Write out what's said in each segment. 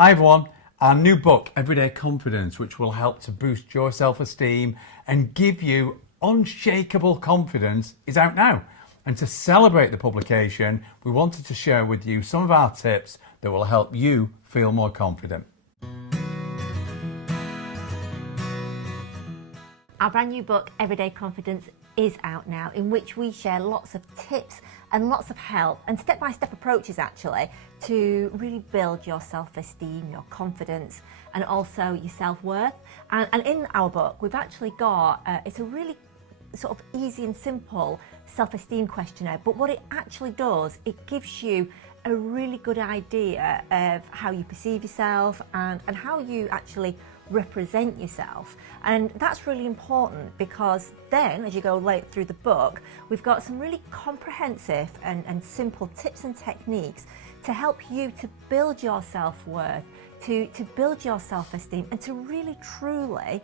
Hi everyone, our new book, Everyday Confidence, which will help to boost your self-esteem and give you unshakable confidence, is out now. And to celebrate the publication, we wanted to share with you some of our tips that will help you feel more confident. Our brand new book, Everyday Confidence, is out now, in which we share lots of tips and lots of help and step-by-step approaches actually to really build your self-esteem, your confidence, and also your self-worth. And in our book, we've actually got, it's a really sort of easy and simple self-esteem questionnaire, but what it actually does, it gives you a really good idea of how you perceive yourself and how you actually represent yourself. And that's really important because then, as you go late through the book, we've got some really comprehensive and simple tips and techniques to help you to build your self-worth, to build your self-esteem, and to really truly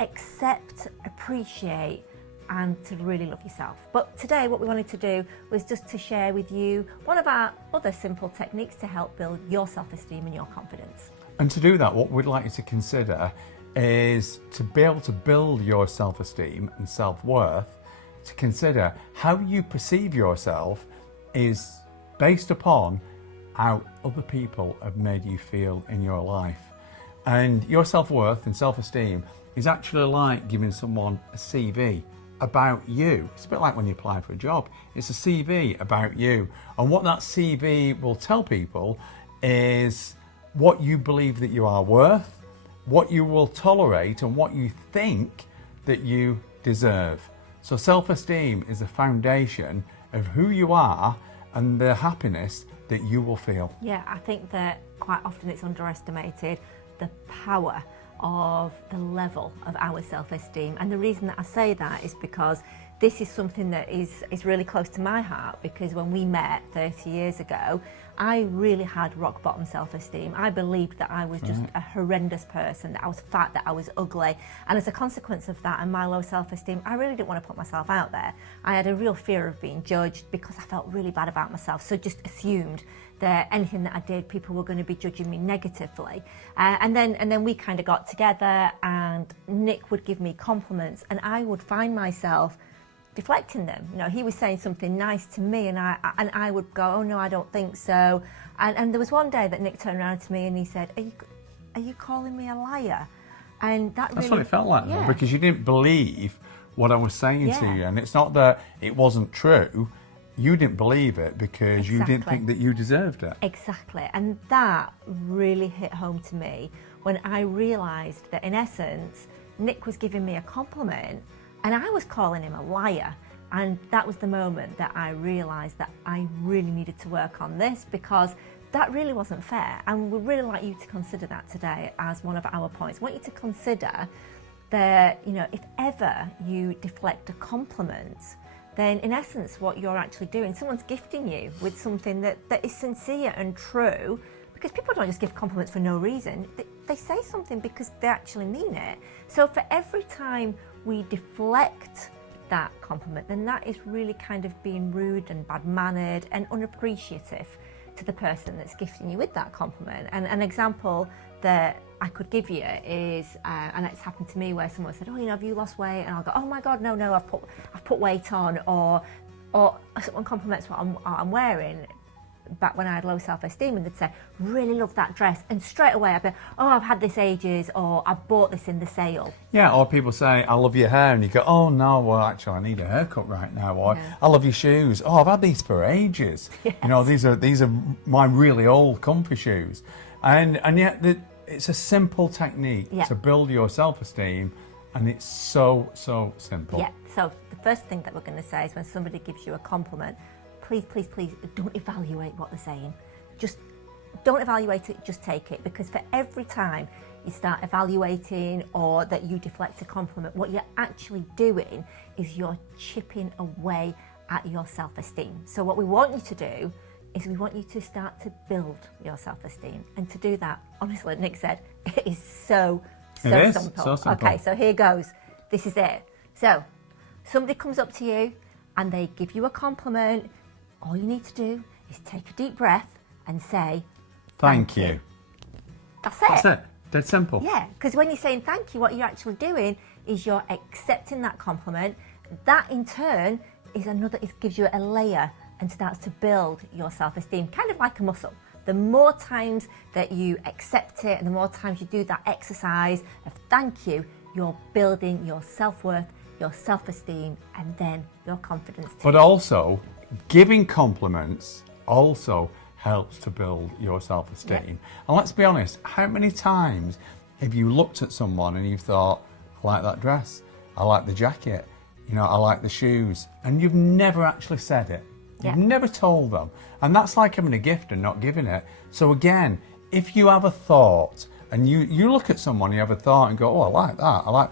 accept, appreciate, and to really love yourself. But today what we wanted to do was just to share with you one of our other simple techniques to help build your self-esteem and your confidence. And to do that, what we'd like you to consider is to be able to build your self-esteem and self-worth, to consider how you perceive yourself is based upon how other people have made you feel in your life. And your self-worth and self-esteem is actually like giving someone a CV about you. It's a bit like when you apply for a job. It's a CV about you. And what that CV will tell people is what you believe that you are worth, what you will tolerate, and what you think that you deserve. So self-esteem is the foundation of who you are and the happiness that you will feel. Yeah, I think that quite often it's underestimated, the power of the level of our self-esteem. And the reason that I say that is because this is something that is really close to my heart, because when we met 30 years ago, I really had rock bottom self-esteem. I believed that I was just a horrendous person, that I was fat, that I was ugly. And as a consequence of that and my low self-esteem, I really didn't want to put myself out there. I had a real fear of being judged because I felt really bad about myself. So just assumed that anything that I did, people were going to be judging me negatively. And then we kind of got together and Nick would give me compliments and I would find myself deflecting them. You know, he was saying something nice to me and I would go, oh no, I don't think so. And there was one day that Nick turned around to me and he said, are you calling me a liar? And that's really, what it felt like, yeah. Because you didn't believe what I was saying to you. And it's not that it wasn't true, you didn't believe it because you didn't think that you deserved it. Exactly. And that really hit home to me when I realised that in essence, Nick was giving me a compliment and I was calling him a liar. And that was the moment that I realised that I really needed to work on this, because that really wasn't fair. And we'd really like you to consider that today as one of our points. I want you to consider that, you know, if ever you deflect a compliment, then in essence what you're actually doing, someone's gifting you with something that is sincere and true, because people don't just give compliments for no reason. They say something because they actually mean it. So for every time we deflect that compliment, then that is really kind of being rude and bad-mannered and unappreciative to the person that's gifting you with that compliment. And an example that I could give you is, and it's happened to me, where someone said, oh, you know, have you lost weight? And I'll go, oh my God, no, I've put weight on, or someone compliments what I'm wearing back when I had low self-esteem, and they'd say, really love that dress, and straight away I'd be, oh, I've had this ages, or I bought this in the sale. Yeah, or people say, I love your hair, and you go, oh no, well actually I need a haircut right now, or I love your shoes, oh, I've had these for ages. Yes. You know, these are my really old comfy shoes. And yet it's a simple technique to build your self-esteem, and it's so simple. Yeah, so the first thing that we're going to say is when somebody gives you a compliment, please don't evaluate what they're saying. Just don't evaluate it, just take it. Because for every time you start evaluating or that you deflect a compliment, what you're actually doing is you're chipping away at your self-esteem. So what we want you to do is we want you to start to build your self-esteem. And to do that, honestly, Nick said, it is so simple. Okay, so here goes. This is it. So somebody comes up to you and they give you a compliment. All you need to do is take a deep breath and say, thank you. That's it. That's it. Dead simple. Yeah, because when you're saying thank you, what you're actually doing is you're accepting that compliment. That in turn is it gives you a layer and starts to build your self-esteem, kind of like a muscle. The more times that you accept it and the more times you do that exercise of thank you, you're building your self-worth, your self-esteem, and then your confidence too. But also, giving compliments also helps to build your self-esteem. Yep. And let's be honest, how many times have you looked at someone and you've thought, I like that dress, I like the jacket, I like the shoes, and you've never actually said it. You've never told them. And that's like having a gift and not giving it. So again, if you have a thought and you look at someone, you have a thought and go, oh, I like that,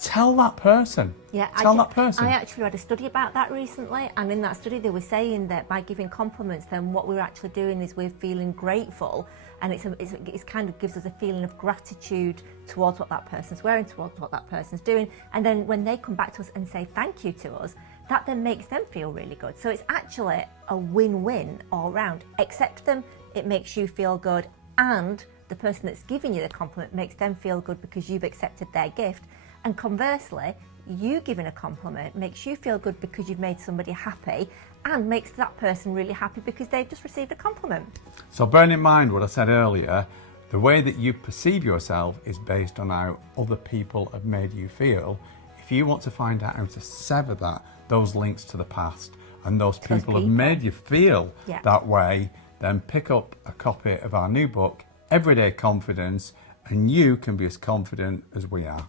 tell that person. Yeah, tell that person. I actually read a study about that recently, and in that study they were saying that by giving compliments, then what we're actually doing is we're feeling grateful, and it kind of gives us a feeling of gratitude towards what that person's wearing, towards what that person's doing, and then when they come back to us and say thank you to us, that then makes them feel really good. So it's actually a win-win all round. Accept them, it makes you feel good, and the person that's giving you the compliment makes them feel good because you've accepted their gift. And conversely, you giving a compliment makes you feel good because you've made somebody happy and makes that person really happy because they've just received a compliment. So bearing in mind what I said earlier, the way that you perceive yourself is based on how other people have made you feel. If you want to find out how to sever those links to the past and those people have made you feel that way, then pick up a copy of our new book, Everyday Confidence, and you can be as confident as we are.